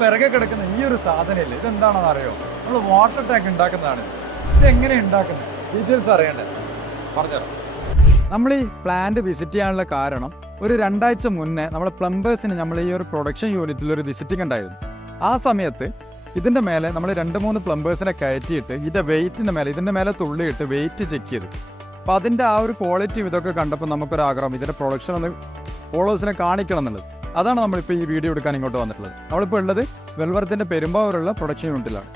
പിറകെ കിടക്കുന്ന ഈ ഒരു സാധനമില്ലേ, ഇതെന്താണെന്ന് അറിയോ? നമ്മൾ വാട്ടർ ടാങ്ക് ഉണ്ടാക്കുന്നതാണ്. ഇതെങ്ങനെ ഉണ്ടാക്കുന്നത്, ഡീറ്റെയിൽസ് അറിയണ്ടേ? പറഞ്ഞുതരാം. നമ്മൾ ഈ പ്ലാന്റ് വിസിറ്റ് ചെയ്യാനുള്ള കാരണം, ഒരു 2 ആഴ്ച മുന്നേ നമ്മളെ പ്ലംബേഴ്സിന് നമ്മൾ ഈ ഒരു പ്രൊഡക്ഷൻ യൂണിറ്റിൽ ഒരു വിസിറ്റിംഗ് ഉണ്ടായിരുന്നു. ആ സമയത്ത് ഇതിൻ്റെ മേലെ നമ്മൾ 2-3 പ്ലംബേഴ്സിനെ കയറ്റിയിട്ട് ഇതിൻ്റെ മേലെ തുള്ളിയിട്ട് വെയിറ്റ് ചെക്ക് ചെയ്തു. അപ്പോൾ അതിൻ്റെ ആ ഒരു ക്വാളിറ്റിയും ഇതൊക്കെ കണ്ടപ്പോൾ നമുക്കൊരാഗ്രഹം ഇതിൻ്റെ പ്രൊഡക്ഷൻ ഒന്ന് ഫോളോവേഴ്സിനെ കാണിക്കണം എന്നുള്ളത്. അതാണ് നമ്മളിപ്പോൾ ഈ വീഡിയോ എടുക്കാൻ ഇങ്ങോട്ട് വന്നിട്ടുള്ളത്. നമ്മളിപ്പോൾ ഉള്ളത് വെൽവർത്തിൻ്റെ പെരുമ്പാവൂരുള്ള പ്രൊഡക്ഷൻ യൂണിറ്റിലാണ്.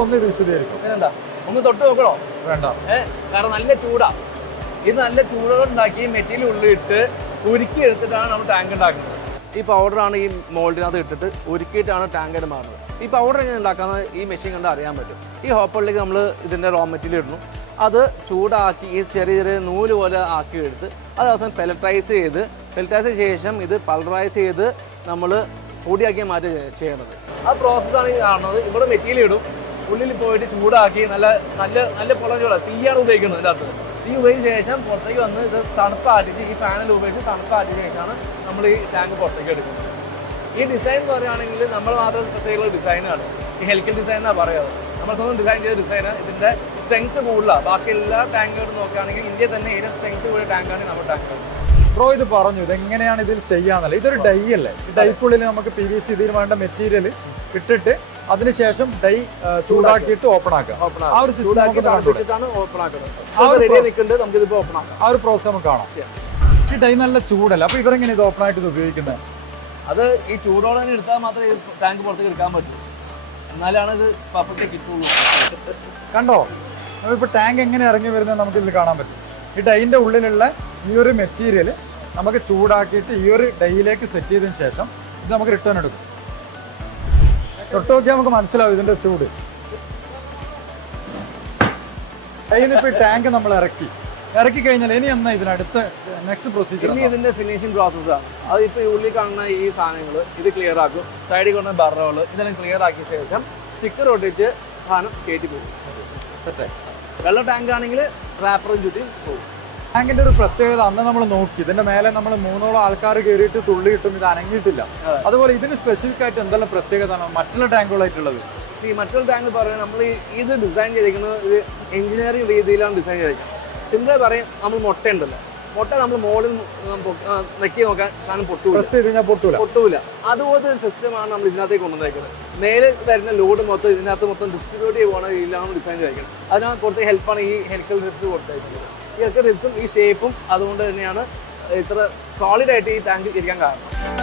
ഒന്ന് വിശദീകരിക്കും. എന്താ ഒന്ന് തൊട്ട് നോക്കണോ? വേണ്ട, കാരണം നല്ല ചൂടാ. ഇത് നല്ല ചൂടുണ്ടാക്കി മെറ്റീരിയൽ ഉള്ളിലിട്ട് ഉരുക്കി എടുത്തിട്ടാണ് നമ്മൾ ടാങ്ക് ഉണ്ടാക്കുന്നത്. ഈ പൗഡറാണ് ഈ മോൾഡിനകത്ത് ഇട്ടിട്ട് ഉരുക്കിയിട്ടാണ് ടാങ്ക് മാറുന്നത്. ഈ പൗഡർ എങ്ങനെ ഉണ്ടാക്കാമെന്ന് ഈ മെഷീൻ കണ്ട് അറിയാൻ പറ്റും. ഈ ഹോപ്പറിലേക്ക് നമ്മൾ ഇതിൻ്റെ റോ മെറ്റീരിയൽ ഇടുന്നു. അത് ചൂടാക്കി ഈ ചെറിയ ചെറിയ നൂല് പോലെ ആക്കി എടുത്ത് അത് അവസാനം പെലറ്റൈസ് ശേഷം ഇത് പൾവറൈസ് ചെയ്ത് നമ്മൾ പൊടിയാക്കി മാറ്റി ചെയ്യണത്. ആ പ്രോസസ്സാണ് ഈ കാണുന്നത്. ഇവിടെ മെറ്റീരിയൽ ഇടും, ഉള്ളിൽ പോയിട്ട് ചൂടാക്കി നല്ല നല്ല നല്ല പൊളഞ്ഞ ചൂടാണ്. തീയാണ് ഉപയോഗിക്കുന്നത് ഇതിൻ്റെ അകത്ത്. തീ ഉപയോഗിച്ച ശേഷം പുറത്തേക്ക് വന്ന് ഇത് തണുപ്പാറ്റിച്ച് ഈ ഫാനിൽ ഉപയോഗിച്ച് തണുപ്പാറ്റിച്ച ശേഷമാണ് നമ്മൾ ഈ ടാങ്ക് പുറത്തേക്ക് എടുക്കുന്നത്. ഈ ഡിസൈൻ എന്ന് പറയുകയാണെങ്കിൽ നമ്മൾ മാത്രം പ്രത്യേക ഡിസൈനാണ്. ഈ ഹെലിക്കൽ ഡിസൈൻ എന്നാണ് പറയുന്നത്. നമ്മൾ ഡിസൈൻ ചെയ്ത ഡിസൈന് ഇതിൻ്റെ സ്ട്രെങ്ത് കൂടുതലാണ്. ബാക്കി എല്ലാ ടാങ്കുകളും നോക്കുകയാണെങ്കിൽ ഇന്ത്യയിൽ തന്നെ ഏറ്റവും സ്ട്രെങ്ത് കൂടിയ ടാങ്കാണ് നമ്മുടെ ടാങ്ക്. ബ്രോ ഇത് പറഞ്ഞു ഇതെങ്ങനെയാണ് ഇതിൽ ചെയ്യാന്നല്ല. ഇതൊരു ഡൈ അല്ലേ? ഈ ഡൈക്കുള്ളിൽ നമുക്ക് PVC ഇതിന് വേണ്ട മെറ്റീരിയൽ ഇട്ടിട്ട് അതിനുശേഷം ഡൈ ചൂടാക്കിയിട്ട് ഓപ്പൺ ആക്കുക. ആ ഒരു പ്രോസസ് നമുക്ക് കാണാം. ഈ ഡൈ നല്ല ചൂടല്ല, അപ്പൊ ഇവരെങ്ങനെ ഇത് ഓപ്പൺ ആയിട്ട് ഇത് ഉപയോഗിക്കുന്നത്? അത് ഈ ചൂടോടെ തന്നെ എടുത്താൽ മാത്രമേ ഈ ടാങ്ക് പുറത്തേക്ക് എടുക്കാൻ പറ്റൂ. എന്നാലാണ് ഇത് പെർഫെക്റ്റ് കിട്ടുള്ളൂ. കണ്ടോ, ഇപ്പൊ ടാങ്ക് എങ്ങനെ ഇറങ്ങി വരുന്നത് നമുക്ക് ഇതിൽ കാണാൻ പറ്റും. ഈ ഡൈൻ്റെ ഉള്ളിലുള്ള ഈ ഒരു മെറ്റീരിയൽ നമുക്ക് ചൂടാക്കിയിട്ട് ഈ ഒരു ഡൈയിലേക്ക് സെറ്റ് ചെയ്തതിന് ശേഷം ഇത് നമുക്ക് റിട്ടേൺ എടുക്കും. തൊട്ട് നോക്കിയാൽ നമുക്ക് മനസ്സിലാവും ഇതിന്റെ ചൂട്. അതിനിപ്പോ ഈ ടാങ്ക് നമ്മൾ ഇറക്കി കഴിഞ്ഞാൽ ഇനി എന്നാ ഇതിനടുത്ത നെക്സ്റ്റ് പ്രൊസീജിയർ? ഇനി ഇതിന്റെ ഫിനിഷിംഗ് പ്രോസസ്സാണ്. അത് ഇപ്പൊ ഉള്ളിൽ കാണുന്ന ഈ സാധനങ്ങൾ ഇത് ക്ലിയർ ആക്കും. സൈഡിൽ കൊണ്ടുവന്ന ബറകൾ ഇതെല്ലാം ക്ലിയർ ആക്കിയ ശേഷം സ്റ്റിക്കർ ഒട്ടിച്ച് സാധനം കയറ്റി പോകും. വെള്ള ടാങ്ക് ആണെങ്കിൽ റാപ്പറും ചുറ്റി പോകും. ടാങ്കിന്റെ ഒരു പ്രത്യേകത അന്ന് നമ്മൾ നോക്കി, ഇതിന്റെ മേലെ നമ്മൾ 3ഓളം ആൾക്കാർ കയറിയിട്ട് തുള്ളിയിട്ടും ഇത് അനങ്ങിയിട്ടില്ല. അതുപോലെ ഇതിന് സ്പെസിഫിക് ആയിട്ട് എന്തെല്ലാം പ്രത്യേകത മറ്റുള്ള ടാങ്കുകളായിട്ടുള്ളത്? ഈ മറ്റുള്ള ടാങ്ക് പറയുന്നത് നമ്മൾ ഇത് ഡിസൈൻ ചെയ്തിരിക്കുന്നത് ഒരു എഞ്ചിനീയറിംഗ് രീതിയിലാണ് ഡിസൈൻ ചെയ്തിരിക്കുന്നത്. സിമ്പിളായി പറയും, നമ്മൾ മുട്ട ഉണ്ടല്ലോ, മുട്ട നമ്മൾ മോളിൽ നെക്കി നോക്കാൻ സാധനം പൊട്ടൂല. അതുപോലത്തെ ഒരു സിസ്റ്റമാണ് നമ്മൾ ഇതിനകത്തേക്ക് കൊണ്ടുവന്നേക്കുന്നത്. മേലെ തരുന്ന ലോഡ് മൊത്തം ഇതിനകത്ത് മൊത്തം ഡിസ്ട്രിബ്യൂട്ട് ചെയ്യുവാണ് രീതിയിലാണ് ഡിസൈൻ ചെയ്തിരിക്കുന്നത്. അതിനകത്ത് കുറച്ച് ഹെൽപ്പാണ് ഈ ഹെലിക്കൽ റിപ്സ് കൊടുത്തേക്കുന്നത്. ഈ ഹെലിക്കൽ റിപ്സും ഈ ഷേപ്പും അതുകൊണ്ട് തന്നെയാണ് ഇത്ര സോളിഡ് ആയിട്ട് ഈ ടാങ്ക് ഇരിക്കാൻ കാരണം.